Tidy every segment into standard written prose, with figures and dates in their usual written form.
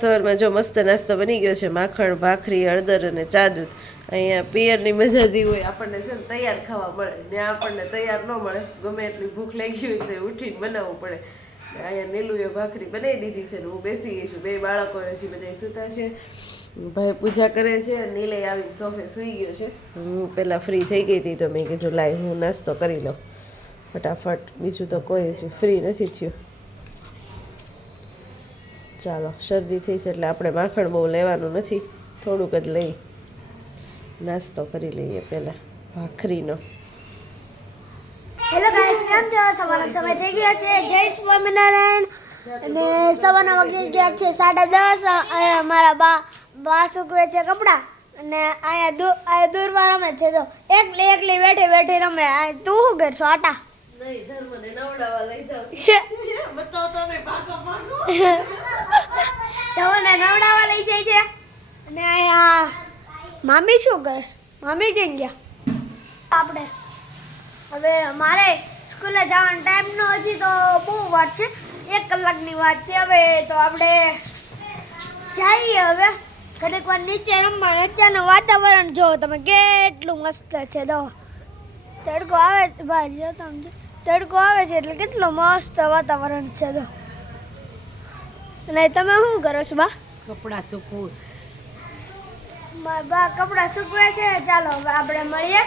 સવારમાં જો મસ્ત નાસ્તો બની ગયો છે, માખણ ભાખરી હળદર અને ચા દૂધ. અહીંયા પિયરની મજા જે હોય આપણને છે ને તૈયાર ખાવા મળે, ત્યાં આપણને તૈયાર ન મળે, ગમે એટલી ભૂખ લાગી હોય તો ઉઠીને બનાવવું પડે. અહીંયા નીલુએ ભાખરી બનાવી દીધી છે ને હું બેસી ગઈ છું. બે બાળકો હજી બધા સૂતા છે, ભાઈ પૂજા કરે છે, નીલે આવી સોફે સૂઈ ગયો છે. હું પહેલાં ફ્રી થઈ ગઈ હતી તો મેં કીધું લાય હું નાસ્તો કરી લઉં ફટાફટ, બીજું તો કોઈ હજી ફ્રી નથી થયું. ચાલો, શરદી થઈ છે એટલે આપણે માખણ બહુ લેવાનું નથી, થોડુંક જ લઈ નાસ્તો કરી લઈએ પહેલાં ભાખરીનો. હેલો ગાઈસ, કેમ છો? સવારનો સમય થઈ ગયો છે. જય સ્વામિનારાયણ. અને સવારના વાગી ગયા છે 10:30. અહીંયા મારા બા સૂકવે છે કપડાં અને અહીંયા દૂરવા રમે છે. તો એકલી બેઠી રમે. તું શું કરશો? આટા નહીં, ધર્મને નવડાવવા લઈ જાવ બતાવતો ને ભાગો ધર્મને નવડાવવા લઈ જાય છે. અને અહીંયા મામી શું કરશ? મામી ક્યાં ગયા? આપણે હવે મારે સ્કૂલે જવાનો ટાઈમ નો હજી તો બહુ વાર છે, 1 કલાકની વાત છે. હવે તો આપણે જઈએ. હવે ઘડીક વાર નીચે રમવા. અત્યારનું વાતાવરણ જો તમે કેટલું મસ્ત છે. તો તડકો આવે બહાર જો તમે, તડકો આવે છે એટલે કેટલું મસ્ત વાતાવરણ છે. તો અને તમે શું કરો છો બા? કપડાં સૂકવું. મારા બા કપડાં સૂકવે છે. ચાલો હવે આપણે મળીએ.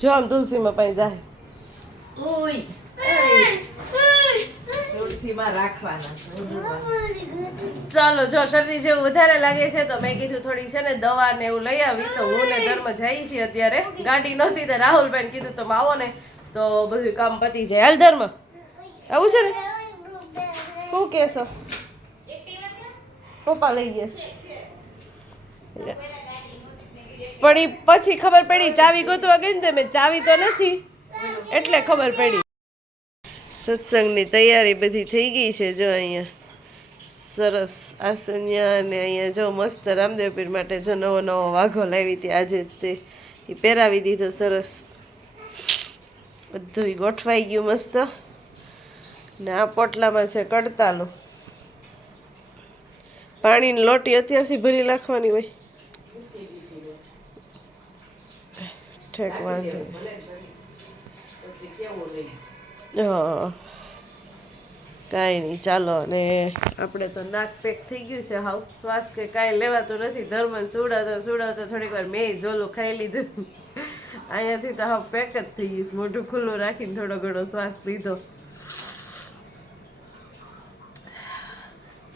જો આમ તુલસીમાં પાઈ જાય. ઓય તુલસીમાં રાખવાના. ચાલો, જો શરદી જેવું વધારે લાગે છે તો મેં કીધું થોડી છે ને દવા ને એવું લઈ આવી. તો હું ને ધર્મ જઈ છીએ અત્યારે. ગાડી નહોતી તો રાહુલભાઈને કીધું તમે આવો ને તો બધું કામ પતી જાય. હાલ ધર્મ, આવું છે ને? શું કહેશો? પપ્પા લઈ જશે. પડી પછી ખબર પડી ચાવી ગોતવા ગઈ ને મેં ચાવી તો નથી એટલે ખબર પડી. સત્સંગની તૈયારી બધી થઈ ગઈ છે. જો અહીંયા સરસ આસન્યા અને અહીંયા જો મસ્ત રામદેવ પીર માટે જો નવો વાઘો લાવી હતી આજે તે એ પહેરાવી દીધો. સરસ બધું ગોઠવાઈ ગયું મસ્ત. ને આ પોટલામાં છે કડતાલો. પાણીની લોટી અત્યારથી ભરી નાખવાની હોય. ઠેક વાંધો હા, કાંઈ નહીં. ચાલો, અને આપણે તો નાક પેક થઈ ગયું છે હાવ. શ્વાસ કે કાંઈ લેવાતું નથી. ધર્મને સુડાવતો થોડીક વાર મેં ઝોલું ખાઈ લીધું. અહીંયાથી તો હાવ પેક જ થઈ ગયું. મોઢું ખુલ્લું રાખીને થોડો ઘણો શ્વાસ લીધો.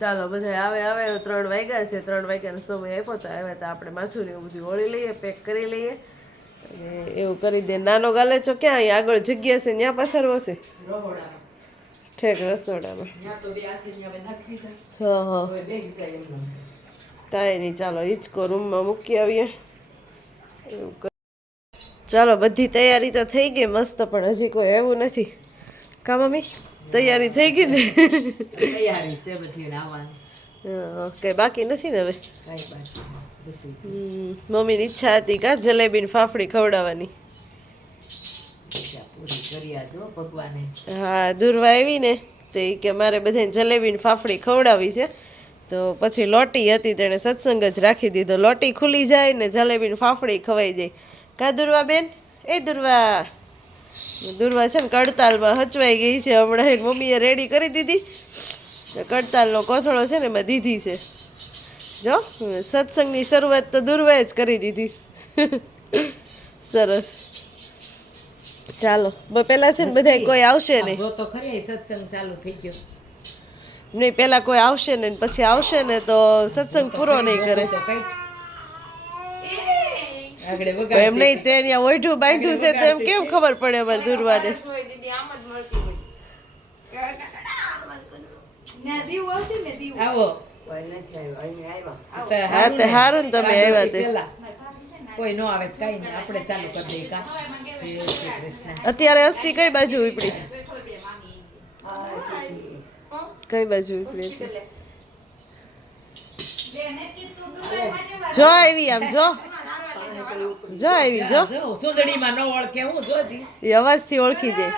ચાલો, બધા આવે 3 વાગ્યા છે. 3 વાગ્યાનો સમય આપ્યો તો આવ્યા તો આપણે માથું ને એવું બધું ઓળી લઈએ, પેક કરી લઈએ અને એવું કરી દે. નાનો ગાલેચો ક્યાં? અહીં આગળ જગ્યા છે ત્યાં પથરવો છે ઠેક રસોડામાં. હા, કાંઈ નહીં. ચાલો, હિંચકો રૂમમાં મૂકી આવીએ. એવું ચાલો, બધી તૈયારી તો થઈ ગઈ મસ્ત, પણ હજી કોઈ એવું નથી. કા મમ્મી, તૈયારી થઈ ગઈ ને? તૈયારી છે બધી આવવાની. કઈ બાકી નથી ને હવે? મમ્મીની ઈચ્છા હતી કા જલેબી ને ફાફડી ખવડાવવાની. હા, દુર્વા આવી ને તે કે મારે બધાને જલેબી ને ફાફડી ખવડાવી છે. તો પછી લોટી હતી તેણે સત્સંગ જ રાખી દીધો. લોટી ખુલી જાય ને જલેબી ને ફાફડી ખવાઈ જાય. કા દુર્વા બેન? એ દુર્વા છે ને કડતાલમાં હચવાઈ ગઈ છે હમણાં. મમ્મીએ રેડી કરી દીધી. કડતાલનો કોથળો છે ને એમાં દીધી છે. જો સત્સંગની શરૂઆત તો દુર્વાએ જ કરી દીધી. સરસ. ચાલો, પેલા છે ને બધા કોઈ આવશે નહીં. સત્સંગ ચાલુ થઈ ગયો નહીં, પેલા કોઈ આવશે ને પછી આવશે ને તો સત્સંગ પૂરો નહીં કરે. એમ નહીં, તે ત્યાં ઓઢું બાંધ્યું છે તો એમ કેમ ખબર પડે અમારે દુર્વાને? હા, તે હારું ને તમે આવ્યા તે. કોઈ નો આવે કઈ નહીં, આપણે ચાલુ કરી દઈએ. કા અત્યારે અસ્તી કઈ બાજુ ઉપડી? કઈ બાજુ ઉપડી હતી? જો આવી, આમ જો આવી, જો સુંદડીમાં ન ઓળખે હું જોજી. એ અવાજથી ઓળખી જાય.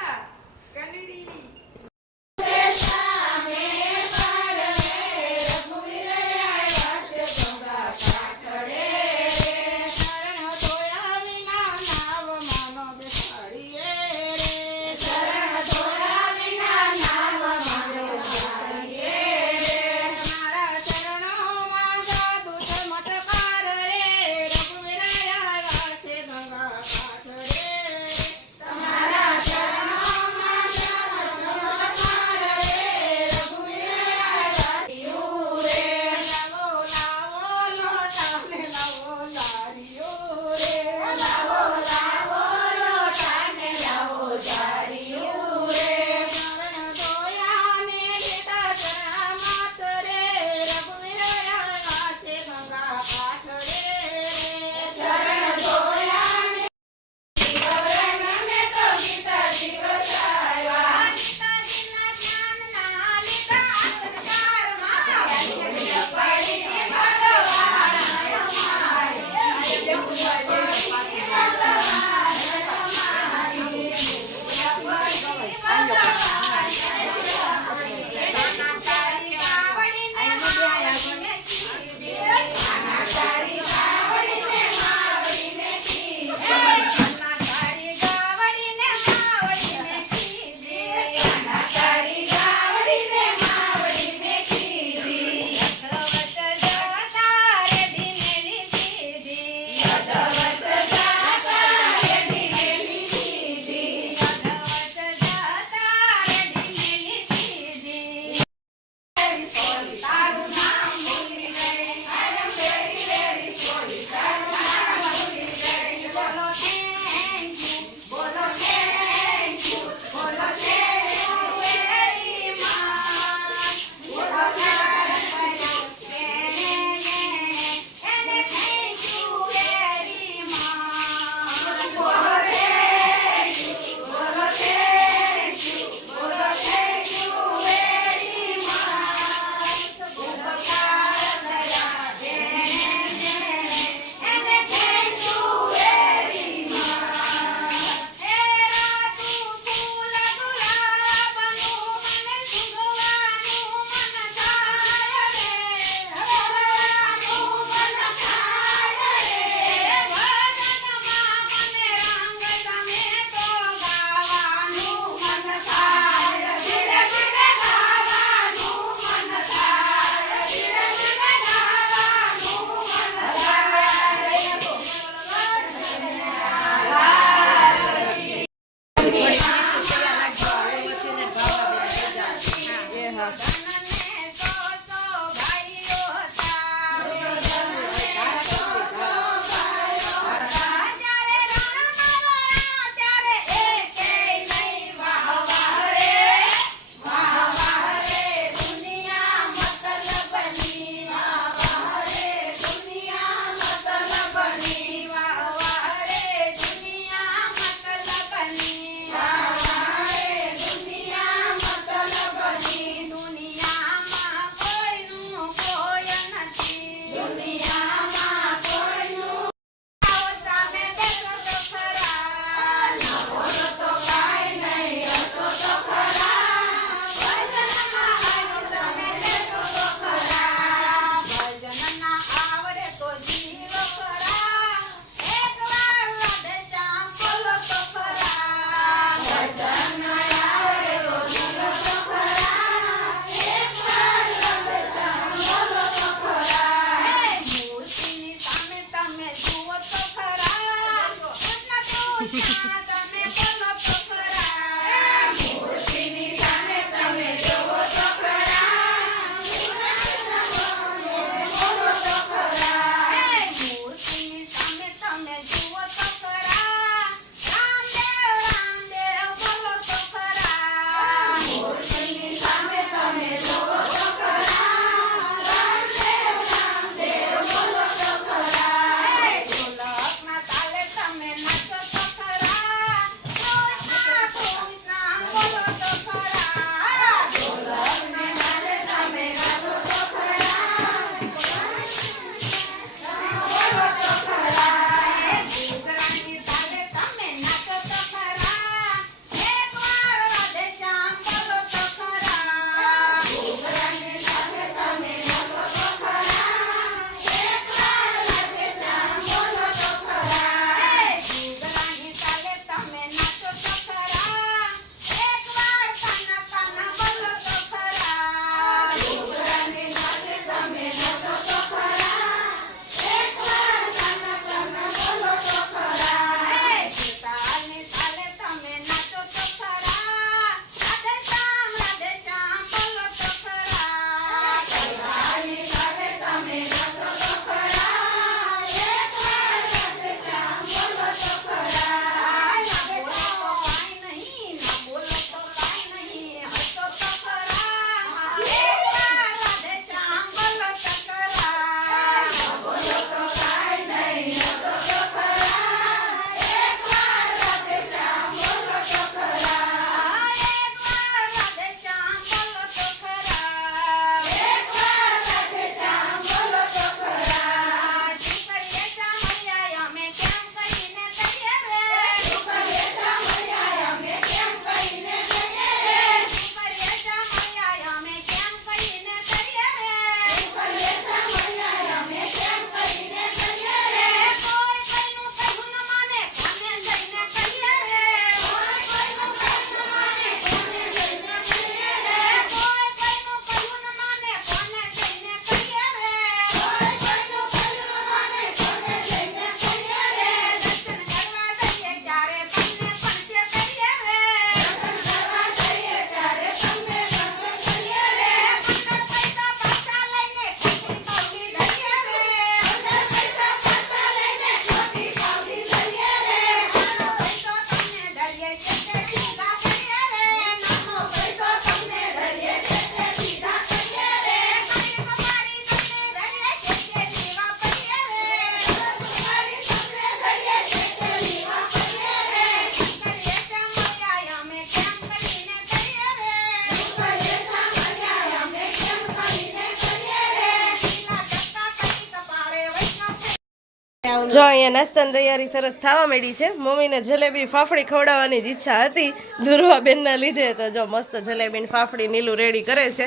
જો અહીંયા નાસ્તાની તૈયારી સરસ થવા માંડી છે. મમ્મીને જલેબી ફાફડી ખવડાવવાની જ ઈચ્છા હતી દુર્વાબેનના લીધે, તો જો મસ્ત જલેબી ફાફડી નીલું રેડી કરે છે.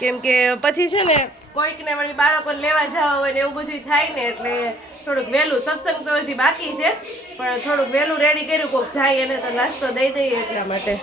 કેમ કે પછી છે ને કોઈકને વળી બાળકોને લેવા જવા હોય ને એવું બધું થાય ને, એટલે થોડુંક વહેલું, સત્સંગ તો હજી બાકી છે પણ થોડુંક વહેલું રેડી કર્યું, કોઈક જાય એને તો નાસ્તો દઈ દઈએ એટલા માટે.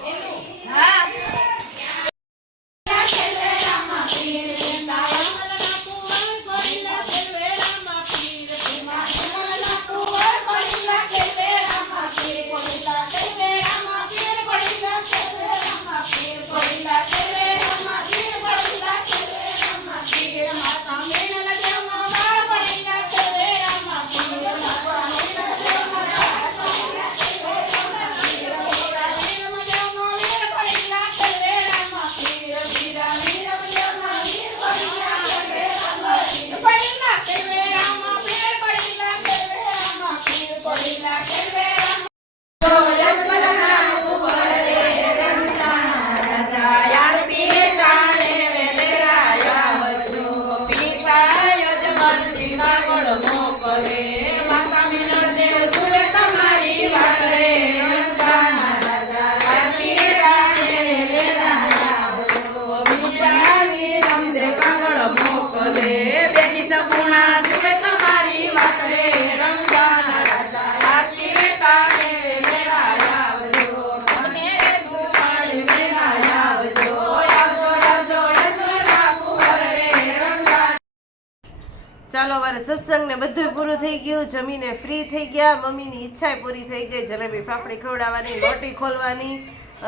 ચાલો અમારે સત્સંગ ને બધું પૂરું થઈ ગયું, જમીને ફ્રી થઈ ગયા, મમ્મીની ઈચ્છા પૂરી થઈ ગઈ, જલેબી ફાફડી ખવડાવવાની, રોટી ખોલવાની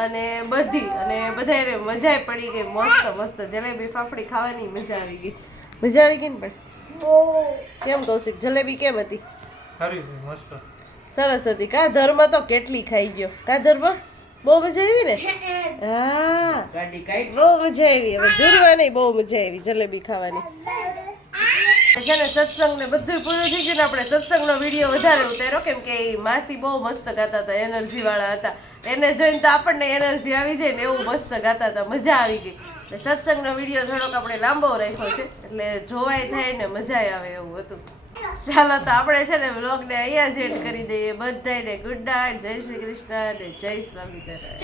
અને બધી, અને બધાને મજા પડી ગઈ. મસ્ત મસ્ત જલેબી ફાફડી ખાવાની મજા આવી ગઈ. મજા આવી ગઈ ને? પણ કેમ કૌશિક, જલેબી કેમ હતી? સરસ હતી કા? ધર્મ તો કેટલી ખાઈ ગયો કા? ધર્મ બહુ મજા આવી ને? હા બહુ મજા આવી. હવે ધૂરવા નહીં, બહુ મજા આવી જલેબી ખાવાની. છે ને સત્સંગ ને બધું પૂરું થઈ ગયું ને, આપણે સત્સંગનો વિડીયો વધારે ઉતાર્યો કેમ કે માસી બહુ મસ્ત ગાતા હતા, એનર્જી વાળા હતા. એને જોઈને તો આપણને એનર્જી આવી જાય ને એવું મસ્ત ગાતા હતા, મજા આવી ગઈ. સત્સંગનો વિડીયો થોડોક આપણે લાંબો રાખ્યો છે એટલે જોવાય થાય ને મજા આવે એવું હતું. ચાલો તો આપણે છે ને વ્લોગને અહીંયા જ એન્ડ કરી દઈએ. બધાને ગુડ નાઇટ, જય શ્રી કૃષ્ણ અને જય સ્વામિનારાયણ.